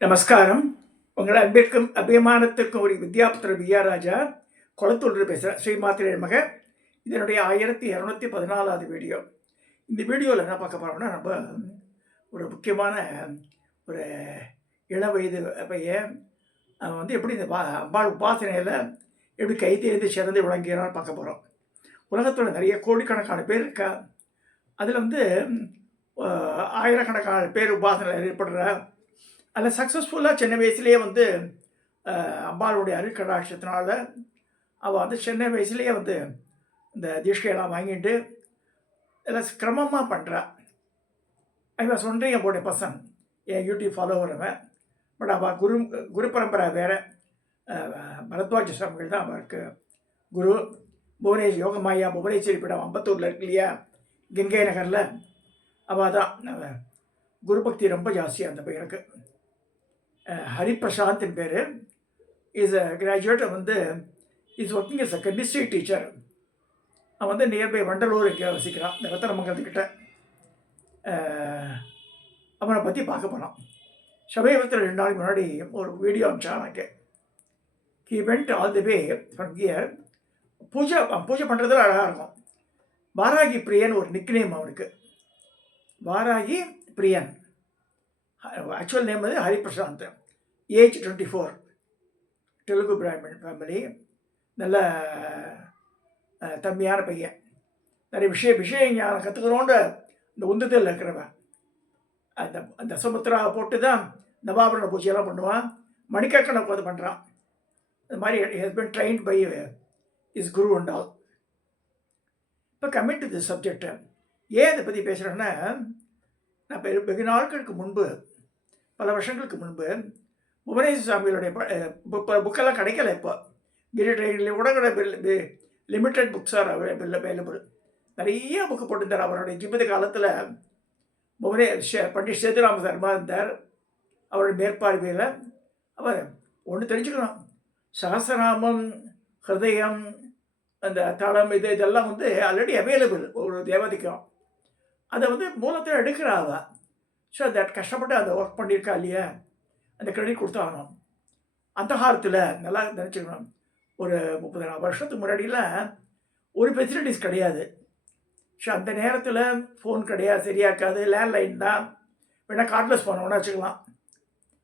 நமஸ்காரம். உங்கள் அன்பிற்கும் அபிமானத்திற்கும் ஒரு வித்யாபுத்திர வியா ராஜா குளத்தூர் பேசுகிறேன். ஸ்ரீமாத்திரை மக. இதனுடைய 1214வது வீடியோ. இந்த வீடியோவில் என்ன பார்க்க போகிறோம்னா, நம்ம ஒரு முக்கியமான ஒரு இள வயது பையன் அவன் எப்படி இந்த அம்பாள் உபாசனையில் எப்படி கை தேர்ந்து சிறந்து விளங்குகிறான்னு பார்க்க போகிறோம். உலகத்தில் நிறைய கோடிக்கணக்கான பேர் இருக்கா. அதில் ஆயிரக்கணக்கான பேர் உபாசனையில் ஏற்படுற அதில் சக்ஸஸ்ஃபுல்லாக சின்ன வயசுலேயே அம்பாளுடைய அருட்கடாட்சத்தினால அவள் சின்ன வயசுலேயே இந்த தீட்சையெல்லாம் வாங்கிட்டு எல்லாம் கிரமமாக பண்ணுறா. அவன் சொல்கிறேன் என்னுடைய பசங்க என் யூடியூப் ஃபாலோவர் அவன். பட் அவள் குரு பரம்பரை வேறு. பரத்வாஜ சுவாமிகள் தான் அவருக்கு குரு. யோகமாயா புவனேஸ்வரி பீடம் அம்பத்தூரில் இருக்கு இல்லையா, கங்கை நகரில். அவள் தான் குரு பக்தி ரொம்ப ஜாஸ்தியாக அந்த பையனுக்கு. ஹரிபிரசாந்த் பேர். Is a graduate. Is working as a chemistry teacher. அவன் நியர்பை வண்டலூர் இங்கே வசிக்கிறான், இந்த ரத்தனமங்கலத்துக்கிட்ட. அவனை பற்றி பார்க்க போனான். சமீபத்தில் 2 நாளைக்கு முன்னாடி ஒரு வீடியோ அனுப்பிச்சான் எனக்கு. He went all the way from here. பூஜை பண்ணுறதுல அழகாக இருக்கும். வாராகி பிரியன் ஒரு நிக்நேம் அவனுக்கு. Varahi Priyan. Actual name Hariprasanth. Age 24. Telugu Brahmin family. நல்ல தம்பியான பையன். நிறைய விஷயம் ஞானம் கற்றுக்கிறோன்ற இந்த உந்தத்தில் இருக்கிறவன். அந்த தசமுத்திரா போட்டு தான் நவாபரண பூஜையெல்லாம் பண்ணுவான். மணிக்கணக்கனை உட்காந்து பண்ணுறான். இந்த மாதிரி has been trained by his guru and all. இப்போ கமிங் டு திஸ் சப்ஜெக்ட். ஏன் இதை பற்றி பேசுகிறேன்னா, நான் வெகு நாட்களுக்கு முன்பு, பல வருஷங்களுக்கு முன்பு, புவனேஸ்வர சுவாமிகளுடைய புக்கெல்லாம் கிடைக்கல. இப்போ கூட லிமிட்டட் புக்ஸ் ஆர் அவைலபிள். நிறைய புக்கு போட்டுருந்தார். அவருடைய ஜீவித காலத்தில் பண்டிட் சேதுராம சர்மா இருந்தார். அவருடைய மேற்பார்வையில் அவர் ஒன்று தெரிஞ்சுக்கணும். சகசநாமம், ஹிருதயம், அந்த தளம், இதெல்லாம் ஆல்ரெடி அவைலபிள் ஒரு தேவதைக்கும். அதை மூலத்தில் எடுக்கிறாவ. ஸோ தட் கஷ்டப்பட்டு அதை ஒர்க் பண்ணியிருக்கா இல்லையா, அந்த கிரெடிட் கொடுத்தாகணும். அந்த காலத்தில் நல்லா நினச்சிக்கணும், ஒரு 30 வருஷத்துக்கு முன்னாடியில் ஒரு ஃபெசிலிட்டிஸ் கிடையாது. ஸோ அந்த நேரத்தில் ஃபோன் கிடையாது, சரியாக இருக்காது. லேண்ட்லைன் தான், வேணால் கார்ட்லெஸ் போனோம்னா வச்சுக்கலாம்.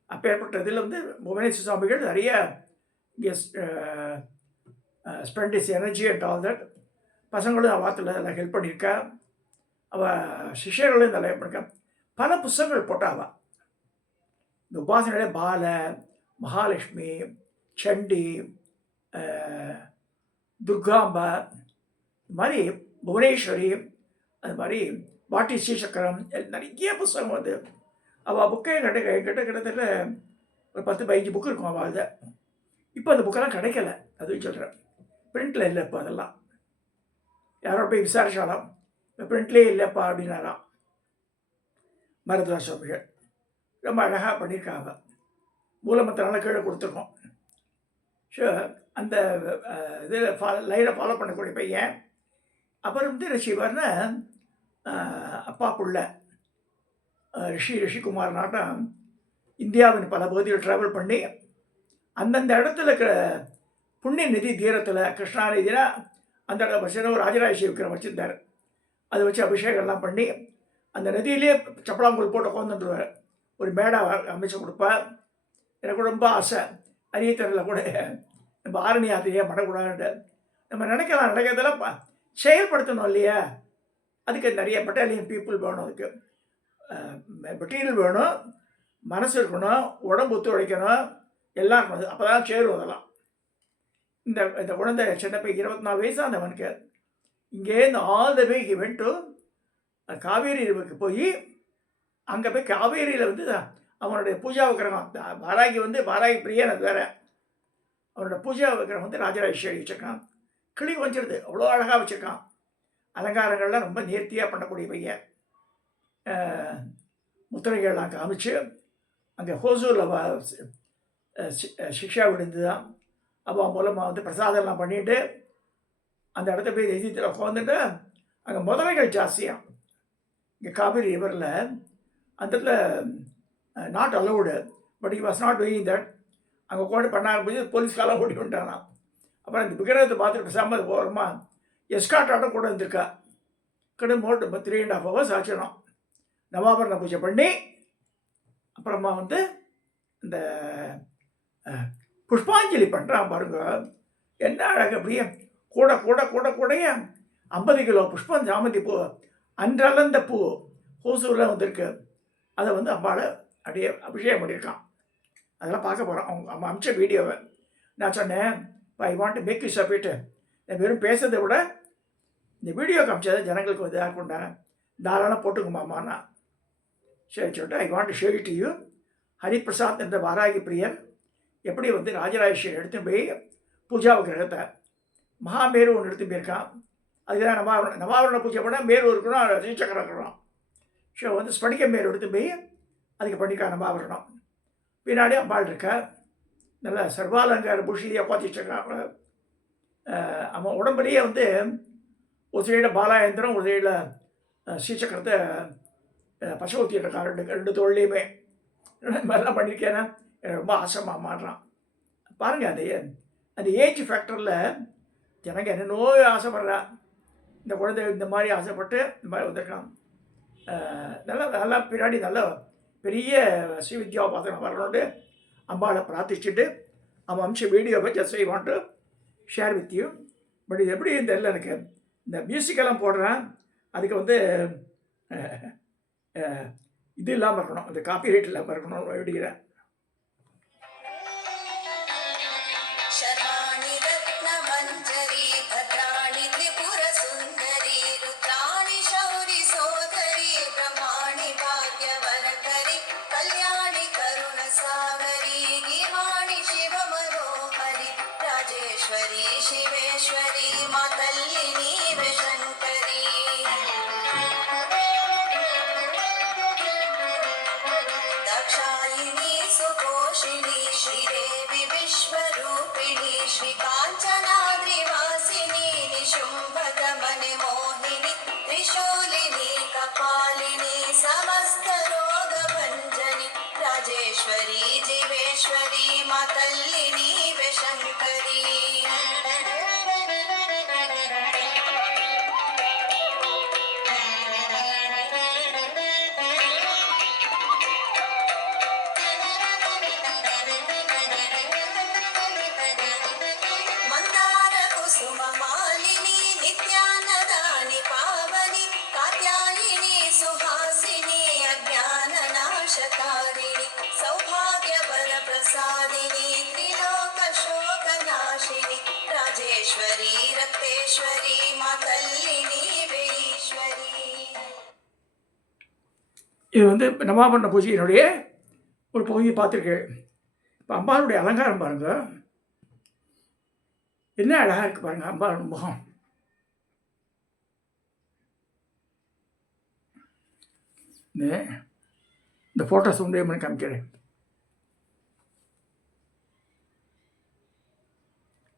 அப்போ ஏற்பட்டதில் புவனேஸ்வர சுவாமிகள் நிறைய spend is energy and all that. பசங்களும் அவாத்தில் எல்லாம் ஹெல்ப் பண்ணியிருக்கா. அவள் சிஷ்யர்களும் இந்த ஹெல்ப் பண்ணியிருக்கா. பல புஸ்தகங்கள் போட்டாவா. இந்த உபாசனையில பால, மகாலட்சுமி, சண்டி, துர்காம்பா, இது மாதிரி புவனேஸ்வரி, அது மாதிரி வாட்டி ஸ்ரீசக்கரம், நிறைய புஸ்தகம் அவள் புக்கே கிட்டத்தட்ட ஒரு 10-15 புக்கு இருக்கும் அவள். அதை இப்போ அந்த புக்கெல்லாம் கிடைக்கல, அதுவும் சொல்கிறேன். பிரிண்டில் இல்லை இப்போ. அதெல்லாம் யாரோ போய் விசாரிச்சாலும் இப்போ பிரிண்ட்லேயே இல்லைப்பா அப்படின்னாராம். பரத்வாஜ சுவாமிகள் ரொம்ப அழகாக பண்ணியிருக்காங்க. மூலமத்தினால கீழே கொடுத்துருக்கோம். ஸோ அந்த இதில் லைனை ஃபாலோ பண்ணக்கூடிய பையன். அப்புறம் ரிஷிவர்னு அப்பா புள்ள ரிஷிகுமார் நாட்டம் இந்தியாவின் பல பகுதிகள் ட்ராவல் பண்ணி அந்தந்த இடத்துல புண்ணிய நிதி தீரத்தில், கிருஷ்ணா நதினா அந்த இடம் ராஜராஜேஸ்வரி விக்கிரம் வச்சுருந்தார். அதை வச்சு அபிஷேகம்லாம் பண்ணி அந்த நதியிலே சப்பலாங்குள் போட்டு உட்காந்துருவார். ஒரு மேடை அமைச்சு கொடுப்பார். எனக்கு ரொம்ப ஆசை, அரியத்தரில் கூட நம்ம ஆரணி யாத்திரையாக பண்ணக்கூடாது. நம்ம நடக்கிறதெல்லாம் செயல்படுத்தணும் இல்லையா. அதுக்கு நிறைய பட்டாலியன் பீப்புள் வேணும். அதுக்கு மெட்டீரியல் வேணும், மனசு இருக்கணும், உடம்பு ஒத்துழைக்கணும், எல்லாம் இருக்கணும். அப்போ தான் சேரும் அதெல்லாம். இந்த குழந்தை சின்ன பையன் 24 வயசானவனுக்கு இங்கேருந்து all the way he went to Kaveri ரிவருக்கு போய் அங்கே போய் காவேரியில் அவனுடைய பூஜா விக்கிரகம் வாராகி வாராகி பிரியன், அது வேறு. அவனோட பூஜா விக்கிரகம் ராஜராஜேஸ்வரி வச்சுருக்கான். கிளி கொஞ்சிருது, அவ்வளோ அழகாக வச்சுருக்கான். அலங்காரங்கள்லாம் ரொம்ப நேர்த்தியாக பண்ணக்கூடிய பையன். முத்திரைகள்லாம் காமிச்சு அங்கே ஹோசூரில் சிக்ஷா விழுந்து தான் அவன் மூலமாக பிரசாதம்லாம் பண்ணிவிட்டு அந்த இடத்த போய் எதிர்த்தில் உட்காந்துட்டு அங்கே முதலைகள் ஜாஸ்தியாக. இங்கே காவேரி ரிவரில் அந்த இடத்துல not allowed but he was not doing that. அங்கே கூட பண்ண ஆரம்பிச்சு போலீஸ்காரெலாம் ஓடி வந்துட்டானா. அப்புறம் இந்த விக்கிரகத்தை பார்த்துட்டு பேசாமல் அது போகிறோமா எஸ்கார்ட் ஆட்டம் கூட வந்திருக்கா. கிட்ட மோட்டு 3.5 hours ஆச்சிடும். நவாபரண பூஜை பண்ணி அப்புறமா வந்து இந்த புஷ்பாஞ்சலி பண்ணுறான் பாருங்க. என்ன அழகு! அப்படியே கூட கூட கூட கூடைய 50 கிலோ புஷ்பம் ஜாமந்தி பூ அன்றளந்த பூ ஹோசூரில் வந்திருக்கு. அதை வந்து அம்பாவை அப்படியே அபிஷேகம் பண்ணியிருக்கான். அதெல்லாம் பார்க்க போகிறோம். அவங்க அமிச்ச வீடியோவை நான் சொன்னேன், I want to make use of it. வெறும் பேசுறதை விட இந்த வீடியோ காமிச்சதை ஜனங்களுக்கு வந்து யாருக்கு உண்டாங்க தாராளம் போட்டுக்குமாம்மாண்ணா. சரி சொல்லிட்டு ஐ want to share it to you. Hariprasad என்ற வாராகி பிரியன் எப்படி வந்து ராஜராஜேஸ்வரி எடுத்துன்னு போய் பூஜா விக்கிரகத்தை மகாமேரு ஒன்று எடுத்து போயிருக்கான். அதுதான் நவாவரண பூஜை பண்ணால் மேரு இருக்கணும், ஸ்ரீசக்கரம் இருக்கணும். ஸோ வந்து ஸ்படிக மேரு எடுத்து போய் அதுக்கு பண்ணிக்கான் நவாவரணம். பின்னாடி அம்பாள் இருக்கா, நல்ல சர்வாலங்கார பூஷிதியாக பார்த்துட்ருக்காங்க. அவன் உடம்புலேயே வந்து ஒரு சைடில் பாலாயந்திரம், ஒரு சைடில் ஸ்ரீசக்கரத்தை பசுவத்திட்டு இருக்கான். ரெண்டு தோல்லையுமே மாதிரிலாம் பண்ணியிருக்கேன்னா எனக்கு ரொம்ப ஆசைமாக மாறுறான். பாருங்கள், அந்த ஏஜ் ஃபேக்டரில் ஜனங்க என்னென்னோ ஆசைப்படுறா. இந்த குழந்தை இந்த மாதிரி ஆசைப்பட்டு இந்த மாதிரி வந்திருக்கான். நல்லா பின்னாடி நல்ல பெரிய ஸ்ரீவித்யாவை பார்த்து வரணுன்ட்டு அம்பாவை பிரார்த்திச்சுட்டு அவன் அம்ச வீடியோவை just I want to share with you. But இது எப்படி தெரியல எனக்கு. இந்த மியூசிக்கெல்லாம் போடுறேன், அதுக்கு வந்து இது இல்லாமல் இருக்கணும், அந்த காப்பி ரைட் இல்லாமல் இருக்கணும்னு வேண்டிக்கிறேன். शिवेश्वरी मातल्लिनी शंकरी दक्षायिनी सुपोषिणी श्रीदेवी विश्वरूपिणी श्रीकाञ्चनाद्रिवासिनी निशुम्भगमने मोहिनी त्रिशूलिनी कपालिनी समस्तरोगभञ्जनी राजेश्वरी जीवेश्वरी मातल्लिनी शंकरी सौभाग्यवरप्रसादिनी त्रिलोकशोकनाशिनी राजेश्वरी रक्तेश्वरी मातल्लिनी वेश्वरी. இது வந்து நவாபரண பூஜையினுடைய ஒரு பகுதியை பார்த்துருக்கேன். இப்போ அம்பாளுடைய அலங்காரம் பாருங்க, என்ன அழகாக இருக்குது பாருங்கள் அம்பாளோட முகம். இந்த ஃபோட்டோஸ் வந்து எப்படி காமிக்கிறேன்.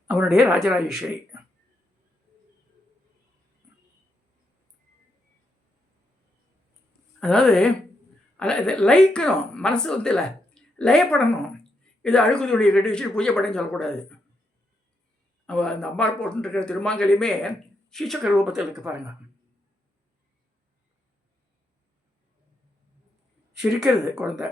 அவனுடைய ராஜராஜேஸ்வரி. அதாவது இது லயிக்கணும், மனசு வந்து இல்லை லயப்படணும். இது அழுகுதுடைய கட்டி வச்சு பூஜை பண்ணி சொல்லக்கூடாது. அவள் அந்த அம்பாள் போட்டுருக்கிற திருமாங்கலையுமே ஸ்ரீசக்கர ரூபத்தில் இருக்கு பாருங்க. சிரிக்கிறது குழந்தை.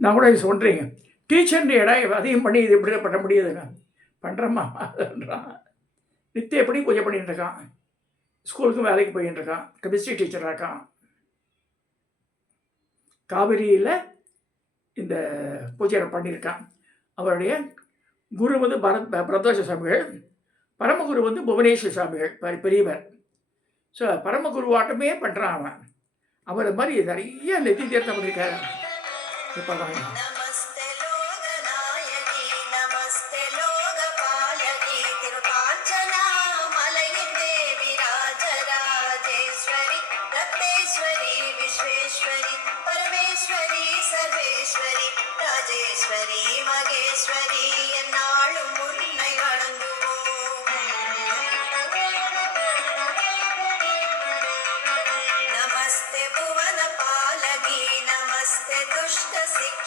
நான் கூட சொல்கிறேங்க, டீச்சர் இடம் அதிகம் பண்ணி இது எப்படி பண்ண முடியாதுங்க. பண்ணுறம்மா அதுன்றான். நித்தியம் எப்படி பூஜை பண்ணிகிட்டு இருக்கான், ஸ்கூலுக்கும் வேலைக்கு போயின்னு இருக்கான், கெமிஸ்ட்ரி டீச்சராக இருக்கான். காவிரியில் இந்த பூஜை பண்ணியிருக்கான். அவருடைய குரு வந்து பரத்வாஜ சுவாமிகள், பரமகுரு வந்து புவனேஸ்வர சுவாமிகள் பெரியவர். ஸோ பரமகுருவாட்டமே பண்ணுறான் அவன். அவரை மாதிரி நிறைய நெத்தி தீர்த்தம் பண்ணியிருக்காரு. இப்போ ராஜேஸ்வரி மகேஸ்வரி என்னாலும் உன்னை வணங்குவோம்.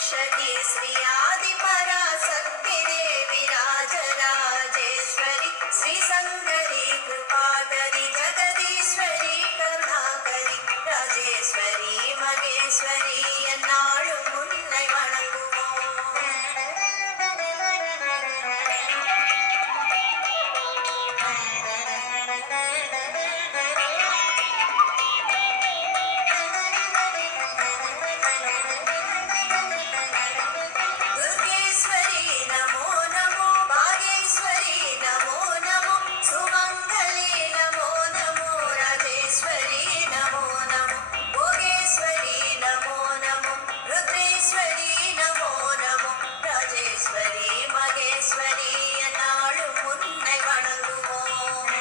औषधि श्री आदि पराशक्ति देवी राजराजेश्वरी श्री संगरी कृपाकरी जगदीश्वरी करुणाकरी राजेश्वरी मगेश्वरी என்னாலும் உன்னை दुर्गेश्वरी नमो नमो भागेश्वरी नमो नमो सुमंगली नमो नमो राजेश्वरी नमो नमो भोगेश्वरी नमो नमो रुद्रेश्वरी नमो नमो राजेश्वरी मगेश्वरी என்னாலும் உன்னை வணங்குவோம்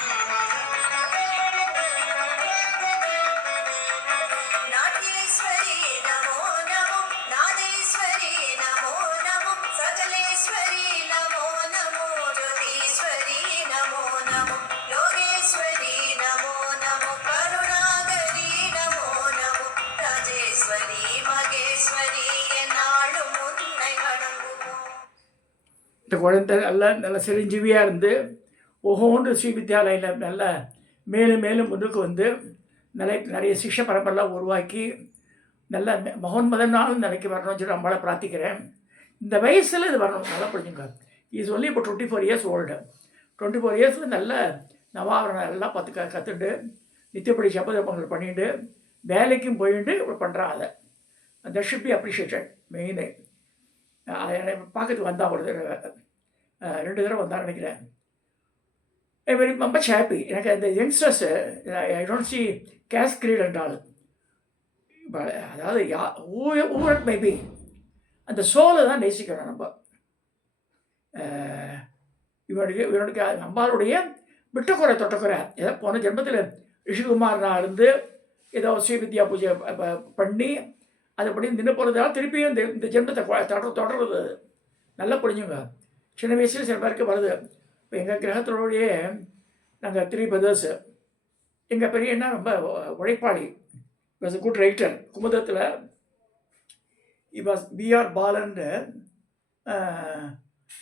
नाट्येश्वरी नमो नमो नादेश्वरी नमो नमो सकलेश्वरी नमो नमो ज्योतीश्वरी नमो नमो योगेश्वरी नमो नमो करुणाकरी नमो नमो राजेश्वरी मगेश्वरी என்னாலும் உன்னை வணங்குவோம். இந்த குழந்தை நல்ல சிரஞ்சீவியாக இருந்து ஒவ்வொன்று ஸ்ரீ வித்யாலயில் நல்ல மேலும் மேலும் முன்னுக்கு வந்து நிறைய சிக்ஷ பரம்பரெலாம் உருவாக்கி நல்ல மகோன்மதனாலும் நிலைக்கு வரணும்னு சொல்லி நம்மளை பிரார்த்திக்கிறேன். இந்த வயசில் இது வரணும், நல்லா புரிஞ்சுங்க. இஸ் ஒன்லி இப்போ 24 இயர்ஸ் ஓல்டு. 24 இயர்ஸில் நல்ல நவாவரணம் எல்லாம் கற்றுட்டு நித்தியப்படி சபதப்பங்கள் பண்ணிட்டு வேலைக்கும் போயிட்டு இப்போ பண்ணுறான். அதை தட் ஷுட் பி அப்ரிஷியேட்டட். மெயினு பார்க்கறதுக்கு வந்தால் ஒரு தடவை 2 தடவை வந்தான்னு நினைக்கிறேன். Very much happy. எனக்கு அந்த youngsters I don't see caste creed என்றால் அதாவது ஊரட் மேபி அந்த சோலை தான் நேசிக்கணும் நம்ம. இவனுக்கு அம்பாளுடைய விட்டுக்குறை தொட்டக்குறை ஏதோ போன ஜென்மத்தில் ரிஷிகுமாரனாக இருந்து ஏதோ ஸ்ரீ வித்யா பூஜை பண்ணி அதுபடி நின்று போகிறதால திருப்பியும் இந்த ஜென்மத்தை தொடர்றது நல்லா புரிஞ்சுங்க. சின்ன வயசில் சில பேருக்கு வருது. இப்போ எங்கள் கிரகத்தினுடைய நாங்கள் 3 brothers. எங்கள் பெரியண்ணா ரொம்ப உழைப்பாளி, வாஸ் குட் ரைட்டர். குமுதத்தில் was B.R. Balan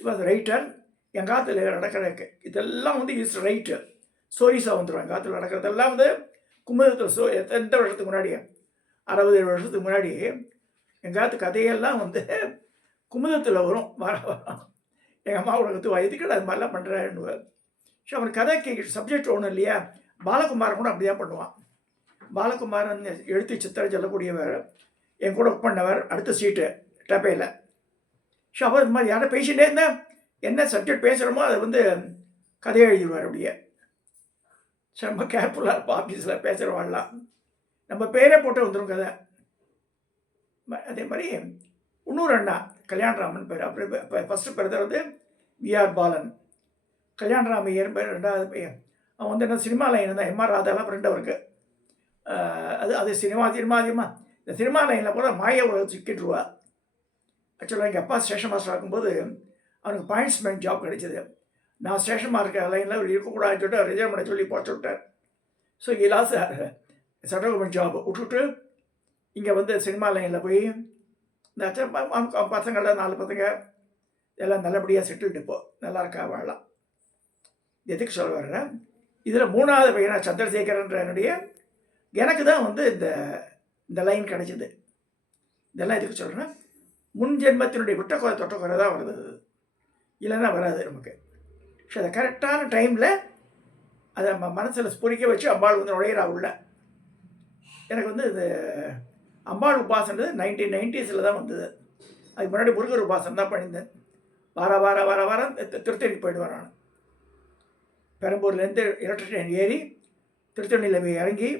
was writer. எங்கள் காலத்தில் நடக்கிற இதெல்லாம் வந்து இஸ் ரைட்டு ஸ்டோரிஸாக வந்துடும். எங்கள் காலத்தில் நடக்கிறதெல்லாம் வந்து குமுதத்தில் எந்த வருஷத்துக்கு முன்னாடி 60 வருஷத்துக்கு முன்னாடி எங்கள் காலத்து கதையெல்லாம் வந்து குமுதத்தில் வரும். வரும் எங்கள் அம்மா உலகத்து வயதுக்கு அது மாதிரிலாம் பண்ணுறான்னு. ஸோ அவன் கதைக்கு சப்ஜெக்ட் ஒன்றும் இல்லையா. பாலகுமாரன் கூட அப்படி தான் பண்ணுவான். பாலகுமாரன் எழுத்து சித்திரை சொல்லக்கூடியவர், என் கூட ஒர்க் பண்ணவர், அடுத்த சீட்டு டப்பையில். ஸோ அவர் இது மாதிரி யாரும் பேசிகிட்டே இருந்தால் என்ன சப்ஜெக்ட் பேசுகிறோமோ அதை வந்து கதையை எழுதிடுவார் அப்படியே. ஸோ ரொம்ப கேர்ஃபுல்லாக இருப்போம் ஆஃபீஸில் பேசுகிறவாள்லாம். நம்ம பேரே போட்டு வந்துடும் கதை. அதே மாதிரி இன்னொரு அண்ணா கல்யாணராமன் பேர். அப்படி ஃபஸ்ட்டு பிறந்தவர் வந்து V.R. பாலன். கல்யாணராமையர் பேர் 2வது பையன். அவன் வந்து என்ன சினிமா லைன் தான். M.R. ராதாலாம் ஃப்ரெண்ட் அவருக்கு. அது சினிமா இந்த சினிமா லைனில் போல மாய உலகம் சிக்கிட்டுருவா. ஆக்சுவலாக எங்கள் அப்பா ஸ்டேஷன் மாஸ்டர் ஆகும்போது அவனுக்கு பாயிண்ட்ஸ்மேன் ஜாப் கிடைச்சிது. நான் ஸ்டேஷன் மார்க்க லைனில் இருக்கக்கூடாதுன்னு சொல்லிட்டு அவர் ரிசைன் பண்ண சொல்லி போட்டு விட்டார். ஸோ இலாஸ் சென்ட்ரல் கவர்மெண்ட் ஜாப் விட்டுட்டு இங்கே வந்து சினிமா லைனில் போய் இந்த பசங்கள்லாம் 4 பசங்க எல்லாம் நல்லபடியாக செட்டில்டு இப்போ நல்லா இருக்கா வாழலாம். எதுக்கு சொல்ல வர்றேன், இதில் 3வது பையனாக சந்திரசேகரன்ற எனக்கு தான் வந்து இந்த லைன் கிடைச்சிது. இதெல்லாம் எதுக்கு சொல்கிறேன்னா, முன் ஜென்மத்தினுடைய விட்டக்குறை தொட்டக்குறை தான் வருது, இல்லைன்னா வராது நமக்கு. ஸோ அதை கரெக்டான டைமில் அதை மனசில் ஸ்புரிக்க வச்சு அம்பாள் வந்து நுழையிறா உள்ள. எனக்கு வந்து இது அம்பாள் உபாசன்றது 1990s தான் வந்தது. அதுக்கு முன்னாடி முருகர் உபாசனம் தான் பண்ணியிருந்தேன். வாரம் திருத்தணிக்கு போயிடுவேன் நான். பெரம்பூர்லேருந்து எலக்ட்ரிக் ட்ரெயின் ஏறி திருத்தணியில் போய் இறங்கி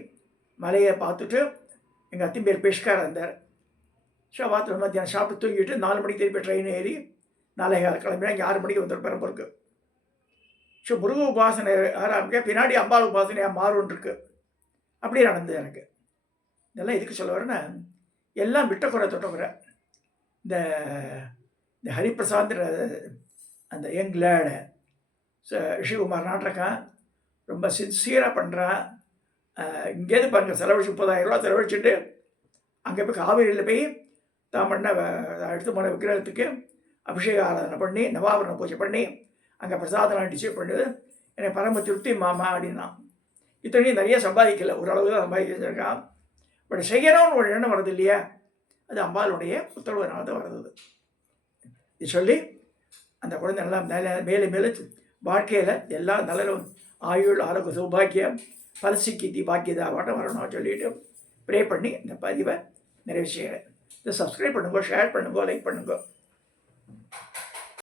மலையை பார்த்துட்டு எங்கள் அத்தி பேர் பெஷ்கார் இருந்தார். ஸோ பார்த்து மத்தியானம் சாப்பிட்டு தூங்கிட்டு 4 மணிக்கு திருப்பி ட்ரெயின் ஏறி 4:15 கிளம்பினா இங்கே 6 மணிக்கு வந்துடும் பெரம்பூருக்கு. ஸோ முருக உபாசனை ஆரம்பிக்க பின்னாடி அம்பாள் உபாசனையாக மாறும்னு இருக்கு. அப்படியே நடந்தது எனக்கு. இதெல்லாம் எதுக்கு சொல்ல வரேன்னா, எல்லாம் விட்டக்குறை தொட்டக்குறை. இந்த ஹரிபிரசாத்ன்ற அந்த யங் லேடு ரிஷிகுமார் நாட்டிருக்கான், ரொம்ப சின்சியராக பண்ணுறான். இங்கேருந்து பாருங்கள், செலவழிச்சு 30,000 ரூபா செலவழிச்சுட்டு அங்கே போய் காவேரியில் போய் தான் பண்ண எடுத்து போன விக்கிரகத்துக்கு அபிஷேக ஆராதனை பண்ணி நவாபரண பூஜை பண்ணி அங்கே பிரசாதம் டிசைட் பண்ணது என்னை பரம திருப்தி மாமா அப்படின்னான். இத்தனையும் நிறைய சம்பாதிக்கல, ஓரளவு தான் சம்பாதிச்சிருக்கான். பட் செய்யணும்னு ஒரு எண்ணம் வருது இல்லையா, அது அம்பாளுடைய உத்தரவுனால தான் வருது. இது சொல்லி அந்த குழந்தை நல்லா மேலே மேலே வாழ்க்கையில் எல்லா நலனும் ஆயுள் ஆரோக்கிய சௌபாக்கியம் பலசிக்கி பாக்கியதா வாட்டம் வரணும்னு சொல்லிட்டு ப்ரே பண்ணி இந்த பதிவை நிறைவு செய்கிறேன். இதை சப்ஸ்கிரைப் பண்ணுங்க, ஷேர் பண்ணுங்க, லைக் பண்ணுங்க.